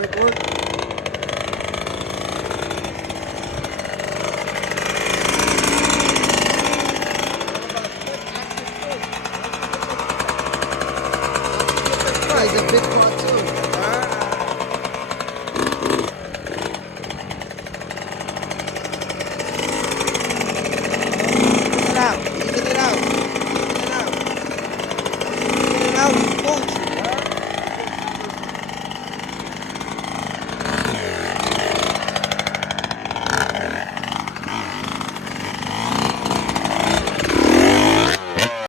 Work. Is a bit more too. Ikot it out. Ikot it out. Ikot it out. Ikot it out. Coach.